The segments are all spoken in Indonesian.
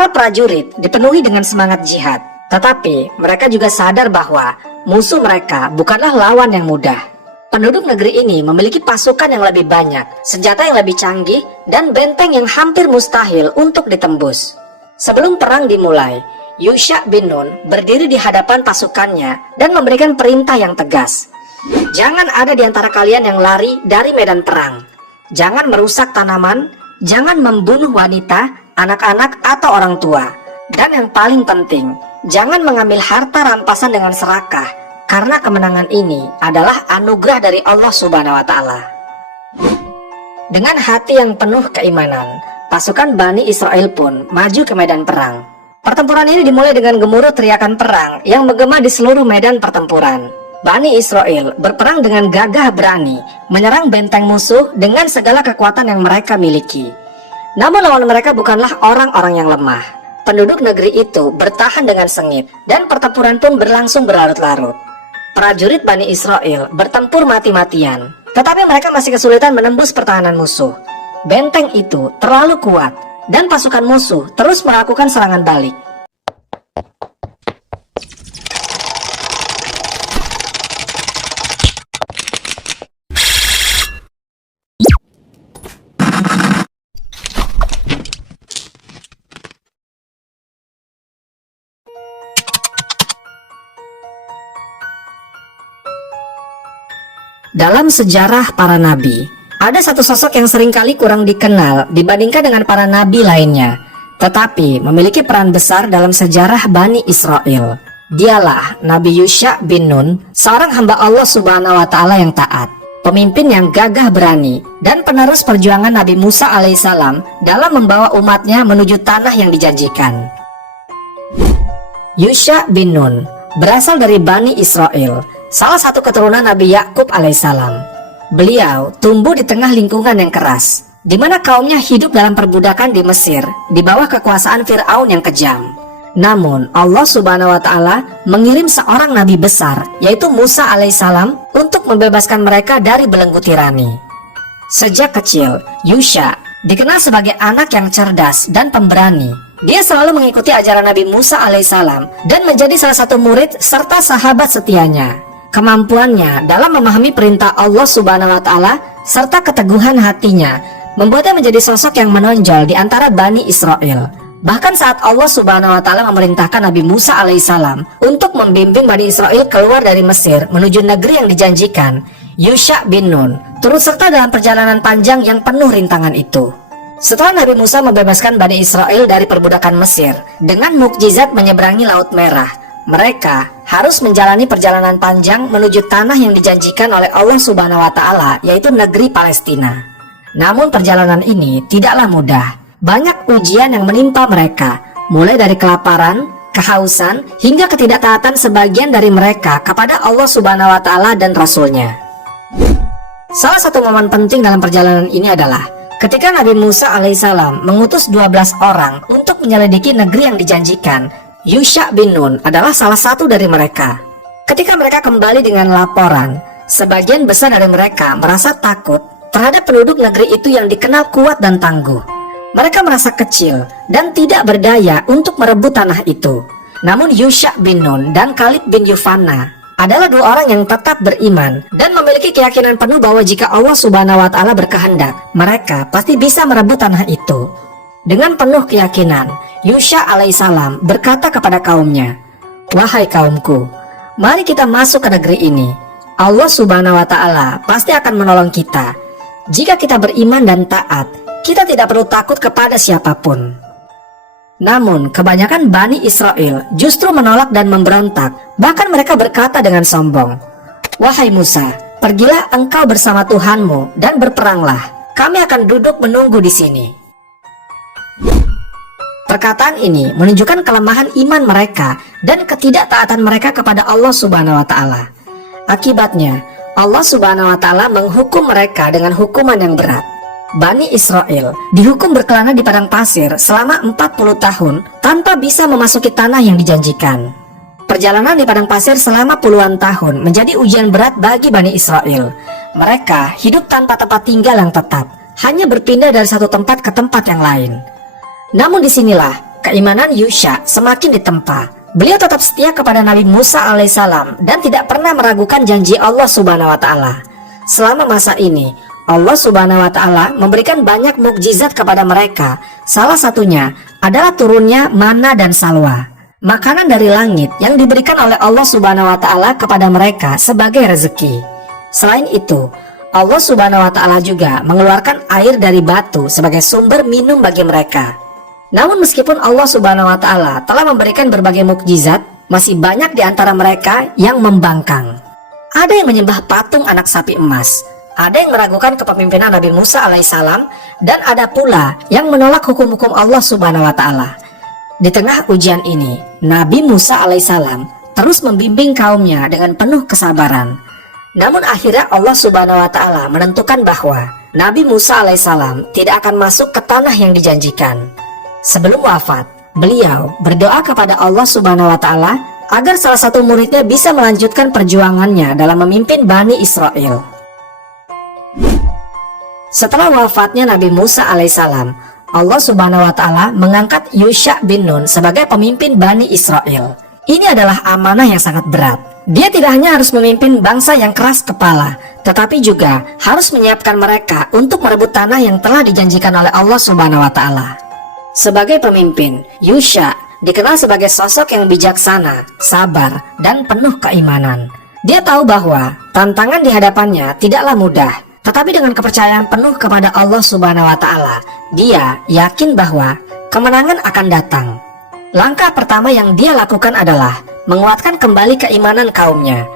Para prajurit dipenuhi dengan semangat jihad, tetapi mereka juga sadar bahwa musuh mereka bukanlah lawan yang mudah. Penduduk negeri ini memiliki pasukan yang lebih banyak, senjata yang lebih canggih, dan benteng yang hampir mustahil untuk ditembus. Sebelum perang dimulai, Yusha bin Nun berdiri di hadapan pasukannya dan memberikan perintah yang tegas. Jangan ada di antara kalian yang lari dari medan perang. Jangan merusak tanaman, jangan membunuh wanita, anak-anak, atau orang tua. Dan yang paling penting, jangan mengambil harta rampasan dengan serakah, karena kemenangan ini adalah anugerah dari Allah Subhanahu wa Ta'ala. Dengan hati yang penuh keimanan, pasukan Bani Israel pun maju ke medan perang. Pertempuran ini dimulai dengan gemuruh teriakan perang yang menggema di seluruh medan pertempuran. Bani Israel berperang dengan gagah berani, menyerang benteng musuh dengan segala kekuatan yang mereka miliki. Namun lawan mereka bukanlah orang-orang yang lemah. Penduduk negeri itu bertahan dengan sengit, dan pertempuran pun berlangsung berlarut-larut. Prajurit Bani Israel bertempur mati-matian, tetapi mereka masih kesulitan menembus pertahanan musuh. Benteng itu terlalu kuat, dan pasukan musuh terus melakukan serangan balik. Dalam sejarah para nabi, ada satu sosok yang seringkali kurang dikenal dibandingkan dengan para nabi lainnya, tetapi memiliki peran besar dalam sejarah Bani Israel. Dialah Nabi Yusha bin Nun, seorang hamba Allah Subhanahu wa Ta'ala yang taat, pemimpin yang gagah berani, dan penerus perjuangan Nabi Musa alaihissalam dalam membawa umatnya menuju tanah yang dijanjikan. Yusha bin Nun berasal dari Bani Israel, salah satu keturunan Nabi Yakub alaihissalam. Beliau tumbuh di tengah lingkungan yang keras, di mana kaumnya hidup dalam perbudakan di Mesir, di bawah kekuasaan Fir'aun yang kejam. Namun Allah Subhanahu wa Ta'ala mengirim seorang nabi besar, yaitu Musa alaihissalam, untuk membebaskan mereka dari belenggu tirani. Sejak kecil, Yusha dikenal sebagai anak yang cerdas dan pemberani. Dia selalu mengikuti ajaran Nabi Musa alaihissalam dan menjadi salah satu murid serta sahabat setianya. Kemampuannya dalam memahami perintah Allah Subhanahu wa Ta'ala serta keteguhan hatinya membuatnya menjadi sosok yang menonjol di antara Bani Israel. Bahkan saat Allah Subhanahu wa Ta'ala memerintahkan Nabi Musa alaihissalam untuk membimbing Bani Israel keluar dari Mesir menuju negeri yang dijanjikan, Yusha bin Nun turut serta dalam perjalanan panjang yang penuh rintangan itu. Setelah Nabi Musa membebaskan Bani Israel dari perbudakan Mesir dengan mukjizat menyeberangi Laut Merah, mereka harus menjalani perjalanan panjang menuju tanah yang dijanjikan oleh Allah Subhanahu wa Ta'ala, yaitu negeri Palestina. Namun perjalanan ini tidaklah mudah. Banyak ujian yang menimpa mereka, mulai dari kelaparan, kehausan, hingga ketidaktaatan sebagian dari mereka kepada Allah Subhanahu wa Ta'ala dan Rasul-Nya. Salah satu momen penting dalam perjalanan ini adalah ketika Nabi Musa alaihissalam mengutus 12 orang untuk menyelidiki negeri yang dijanjikan. Yusha bin Nun adalah salah satu dari mereka. Ketika mereka kembali dengan laporan, sebagian besar dari mereka merasa takut terhadap penduduk negeri itu yang dikenal kuat dan tangguh. Mereka merasa kecil dan tidak berdaya untuk merebut tanah itu. Namun Yusha bin Nun dan Kalib bin Yufanna adalah dua orang yang tetap beriman dan memiliki keyakinan penuh bahwa jika Allah Subhanahu wa Ta'ala berkehendak, mereka pasti bisa merebut tanah itu. Dengan penuh keyakinan, Yusha alaihissalam berkata kepada kaumnya, "Wahai kaumku, mari kita masuk ke negeri ini. Allah Subhanahu wa Ta'ala pasti akan menolong kita. Jika kita beriman dan taat, kita tidak perlu takut kepada siapapun." Namun kebanyakan Bani Israel justru menolak dan memberontak. Bahkan mereka berkata dengan sombong, "Wahai Musa, pergilah engkau bersama Tuhanmu dan berperanglah. Kami akan duduk menunggu di sini." Perkataan ini menunjukkan kelemahan iman mereka dan ketidaktaatan mereka kepada Allah Subhanahu wa Ta'ala. Akibatnya, Allah Subhanahu wa Ta'ala menghukum mereka dengan hukuman yang berat. Bani Israel dihukum berkelana di padang pasir selama 40 tahun tanpa bisa memasuki tanah yang dijanjikan. Perjalanan di padang pasir selama puluhan tahun menjadi ujian berat bagi Bani Israel. Mereka hidup tanpa tempat tinggal yang tetap, hanya berpindah dari satu tempat ke tempat yang lain. Namun disinilah keimanan Yusha semakin ditempa. Beliau tetap setia kepada Nabi Musa alaihissalam dan tidak pernah meragukan janji Allah Subhanahu wa Ta'ala. Selama masa ini, Allah Subhanahu wa Ta'ala memberikan banyak mukjizat kepada mereka. Salah satunya adalah turunnya mana dan salwa, makanan dari langit yang diberikan oleh Allah Subhanahu wa Ta'ala kepada mereka sebagai rezeki. Selain itu, Allah Subhanahu wa Ta'ala juga mengeluarkan air dari batu sebagai sumber minum bagi mereka. Namun meskipun Allah Subhanahu wa Ta'ala telah memberikan berbagai mukjizat, masih banyak di antara mereka yang membangkang. Ada yang menyembah patung anak sapi emas, ada yang meragukan kepemimpinan Nabi Musa alaihissalam, dan ada pula yang menolak hukum-hukum Allah Subhanahu wa Ta'ala. Di tengah ujian ini, Nabi Musa alaihissalam terus membimbing kaumnya dengan penuh kesabaran. Namun akhirnya Allah Subhanahu wa Ta'ala menentukan bahwa Nabi Musa alaihissalam tidak akan masuk ke tanah yang dijanjikan. Sebelum wafat, beliau berdoa kepada Allah Subhanahu wa Ta'ala agar salah satu muridnya bisa melanjutkan perjuangannya dalam memimpin Bani Israel. Setelah wafatnya Nabi Musa alaihissalam, Allah Subhanahu wa Ta'ala mengangkat Yusha bin Nun sebagai pemimpin Bani Israel. Ini adalah amanah yang sangat berat. Dia tidak hanya harus memimpin bangsa yang keras kepala, tetapi juga harus menyiapkan mereka untuk merebut tanah yang telah dijanjikan oleh Allah Subhanahu wa Ta'ala. Sebagai pemimpin, Yusha dikenal sebagai sosok yang bijaksana, sabar, dan penuh keimanan. Dia tahu bahwa tantangan di hadapannya tidaklah mudah, tetapi dengan kepercayaan penuh kepada Allah Subhanahu wa Ta'ala, dia yakin bahwa kemenangan akan datang. Langkah pertama yang dia lakukan adalah menguatkan kembali keimanan kaumnya.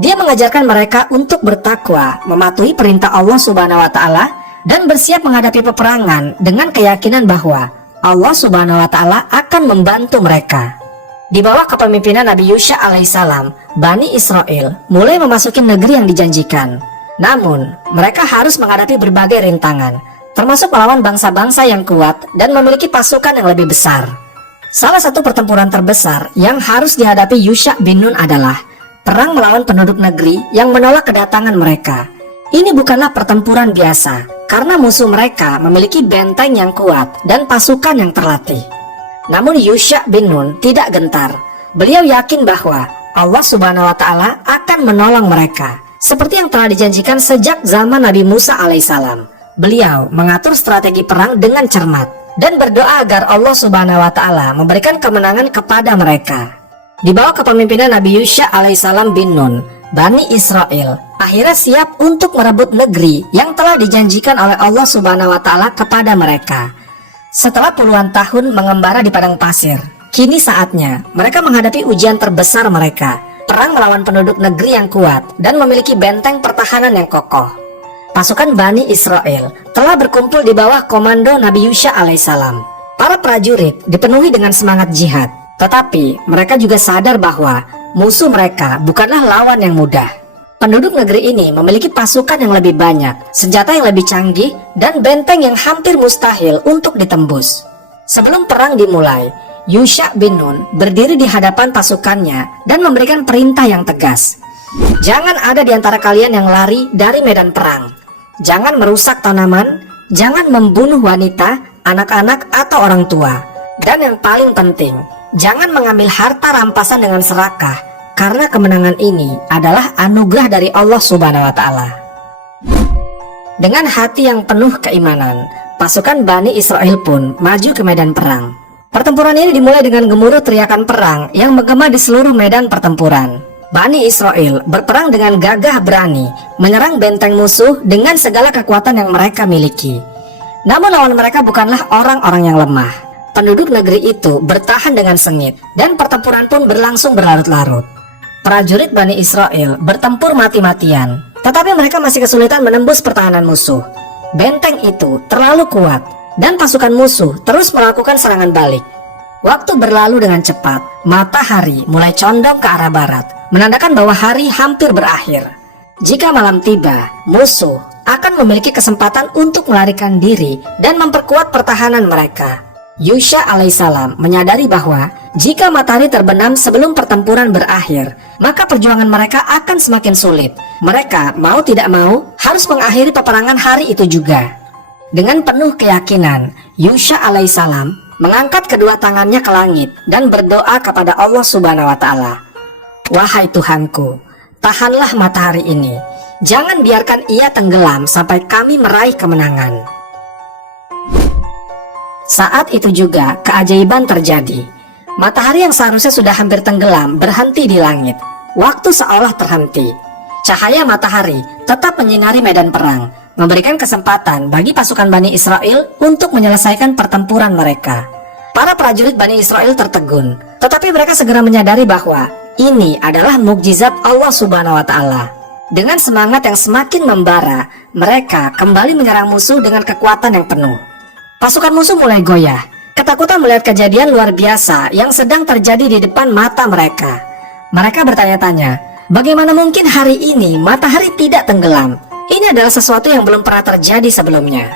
Dia mengajarkan mereka untuk bertakwa, mematuhi perintah Allah Subhanahu wa Ta'ala, dan bersiap menghadapi peperangan dengan keyakinan bahwa Allah Subhanahu wa Ta'ala akan membantu mereka. Di bawah kepemimpinan Nabi Yusha alaihissalam, Bani Israel mulai memasuki negeri yang dijanjikan. Namun, mereka harus menghadapi berbagai rintangan, termasuk melawan bangsa-bangsa yang kuat dan memiliki pasukan yang lebih besar. Salah satu pertempuran terbesar yang harus dihadapi Yusha bin Nun adalah perang melawan penduduk negeri yang menolak kedatangan mereka. Ini bukanlah pertempuran biasa, karena musuh mereka memiliki benteng yang kuat dan pasukan yang terlatih. Namun Yusha bin Nun tidak gentar. Beliau yakin bahwa Allah Subhanahu wa Ta'ala akan menolong mereka, seperti yang telah dijanjikan sejak zaman Nabi Musa alaihissalam. Beliau mengatur strategi perang dengan cermat dan berdoa agar Allah Subhanahu wa Ta'ala memberikan kemenangan kepada mereka. Di bawah kepemimpinan Nabi Yusha alaihissalam bin Nun, Bani Israel akhirnya siap untuk merebut negeri yang telah dijanjikan oleh Allah Subhanahu wa Ta'ala kepada mereka. Setelah puluhan tahun mengembara di padang pasir, kini saatnya mereka menghadapi ujian terbesar mereka, perang melawan penduduk negeri yang kuat dan memiliki benteng pertahanan yang kokoh. Pasukan Bani Israel telah berkumpul di bawah komando Nabi Yusha alaihissalam. Para prajurit dipenuhi dengan semangat jihad, tetapi mereka juga sadar bahwa musuh mereka bukanlah lawan yang mudah. Penduduk negeri ini memiliki pasukan yang lebih banyak, senjata yang lebih canggih, dan benteng yang hampir mustahil untuk ditembus. Sebelum perang dimulai, Yusha bin Nun berdiri di hadapan pasukannya dan memberikan perintah yang tegas. Jangan ada di antara kalian yang lari dari medan perang. Jangan merusak tanaman, jangan membunuh wanita, anak-anak, atau orang tua. Dan yang paling penting, jangan mengambil harta rampasan dengan serakah, karena kemenangan ini adalah anugerah dari Allah Subhanahu wa Ta'ala. Dengan hati yang penuh keimanan, pasukan Bani Israel pun maju ke medan perang. Pertempuran ini dimulai dengan gemuruh teriakan perang yang menggema di seluruh medan pertempuran. Bani Israel berperang dengan gagah berani, menyerang benteng musuh dengan segala kekuatan yang mereka miliki. Namun lawan mereka bukanlah orang-orang yang lemah. Penduduk negeri itu bertahan dengan sengit, dan pertempuran pun berlangsung berlarut-larut. Prajurit Bani Israel bertempur mati-matian, tetapi mereka masih kesulitan menembus pertahanan musuh. Benteng itu terlalu kuat, dan pasukan musuh terus melakukan serangan balik. Waktu berlalu dengan cepat, matahari mulai condong ke arah barat, menandakan bahwa hari hampir berakhir. Jika malam tiba, musuh akan memiliki kesempatan untuk melarikan diri dan memperkuat pertahanan mereka. Yusha alaihissalam menyadari bahwa jika matahari terbenam sebelum pertempuran berakhir, maka perjuangan mereka akan semakin sulit. Mereka mau tidak mau harus mengakhiri peperangan hari itu juga. Dengan penuh keyakinan, Yusha alaihissalam mengangkat kedua tangannya ke langit dan berdoa kepada Allah Subhanahu wa Ta'ala. Wahai Tuhanku, tahanlah matahari ini, jangan biarkan ia tenggelam sampai kami meraih kemenangan. Saat itu juga keajaiban terjadi. Matahari yang seharusnya sudah hampir tenggelam berhenti di langit. Waktu seolah terhenti. Cahaya matahari tetap menyinari medan perang, memberikan kesempatan bagi pasukan Bani Israel untuk menyelesaikan pertempuran mereka. Para prajurit Bani Israel tertegun, tetapi mereka segera menyadari bahwa ini adalah mukjizat Allah Subhanahu wa Ta'ala. Dengan semangat yang semakin membara, mereka kembali menyerang musuh dengan kekuatan yang penuh. Pasukan musuh mulai goyah, ketakutan melihat kejadian luar biasa yang sedang terjadi di depan mata mereka. Mereka bertanya-tanya, bagaimana mungkin hari ini matahari tidak tenggelam? Ini adalah sesuatu yang belum pernah terjadi sebelumnya.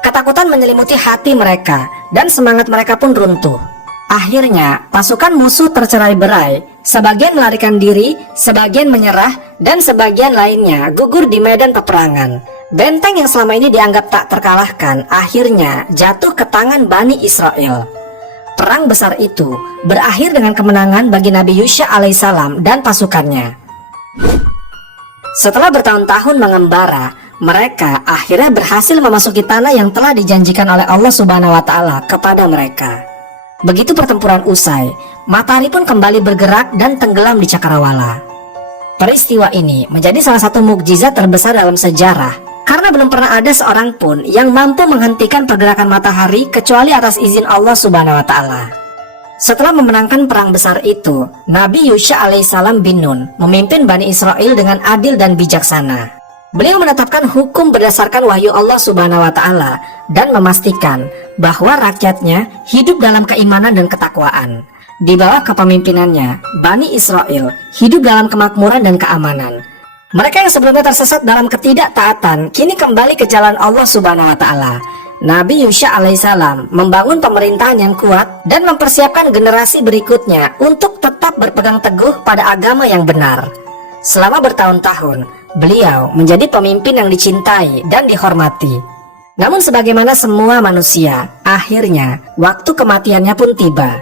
Ketakutan menyelimuti hati mereka dan semangat mereka pun runtuh. Akhirnya pasukan musuh tercerai-berai, sebagian melarikan diri, sebagian menyerah, dan sebagian lainnya gugur di medan peperangan. Benteng yang selama ini dianggap tak terkalahkan akhirnya jatuh ke tangan Bani Israel. Perang besar itu berakhir dengan kemenangan bagi Nabi Yusha alaihissalam dan pasukannya. Setelah bertahun-tahun mengembara, mereka akhirnya berhasil memasuki tanah yang telah dijanjikan oleh Allah Subhanahu wa Ta'ala kepada mereka. Begitu pertempuran usai, matahari pun kembali bergerak dan tenggelam di cakrawala. Peristiwa ini menjadi salah satu mukjizat terbesar dalam sejarah, karena belum pernah ada seorang pun yang mampu menghentikan pergerakan matahari kecuali atas izin Allah Subhanahu wa Ta'ala. Setelah memenangkan perang besar itu, Nabi Yusha alaihissalam bin Nun memimpin Bani Israel dengan adil dan bijaksana. Beliau menetapkan hukum berdasarkan wahyu Allah Subhanahu wa Ta'ala dan memastikan bahwa rakyatnya hidup dalam keimanan dan ketakwaan. Di bawah kepemimpinannya, Bani Israel hidup dalam kemakmuran dan keamanan. Mereka yang sebelumnya tersesat dalam ketidaktaatan kini kembali ke jalan Allah Subhanahu wa Ta'ala. Nabi Yusha alaihissalam membangun pemerintahan yang kuat dan mempersiapkan generasi berikutnya untuk tetap berpegang teguh pada agama yang benar. Selama bertahun-tahun, beliau menjadi pemimpin yang dicintai dan dihormati. Namun sebagaimana semua manusia, akhirnya waktu kematiannya pun tiba.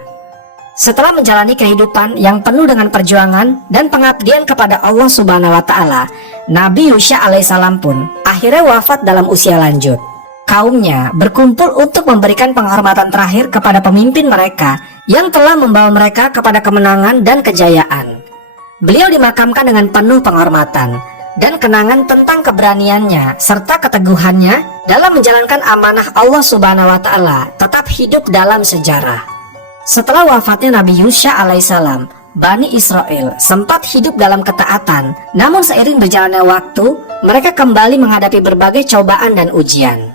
Setelah menjalani kehidupan yang penuh dengan perjuangan dan pengabdian kepada Allah Subhanahu wa Ta'ala, Nabi Yusha alaihissalam pun akhirnya wafat dalam usia lanjut. Kaumnya berkumpul untuk memberikan penghormatan terakhir kepada pemimpin mereka yang telah membawa mereka kepada kemenangan dan kejayaan. Beliau dimakamkan dengan penuh penghormatan dan kenangan tentang keberaniannya serta keteguhannya dalam menjalankan amanah Allah Subhanahu wa Ta'ala tetap hidup dalam sejarah. Setelah wafatnya Nabi Yusha alaihissalam, Bani Israel sempat hidup dalam ketaatan, namun seiring berjalannya waktu, mereka kembali menghadapi berbagai cobaan dan ujian.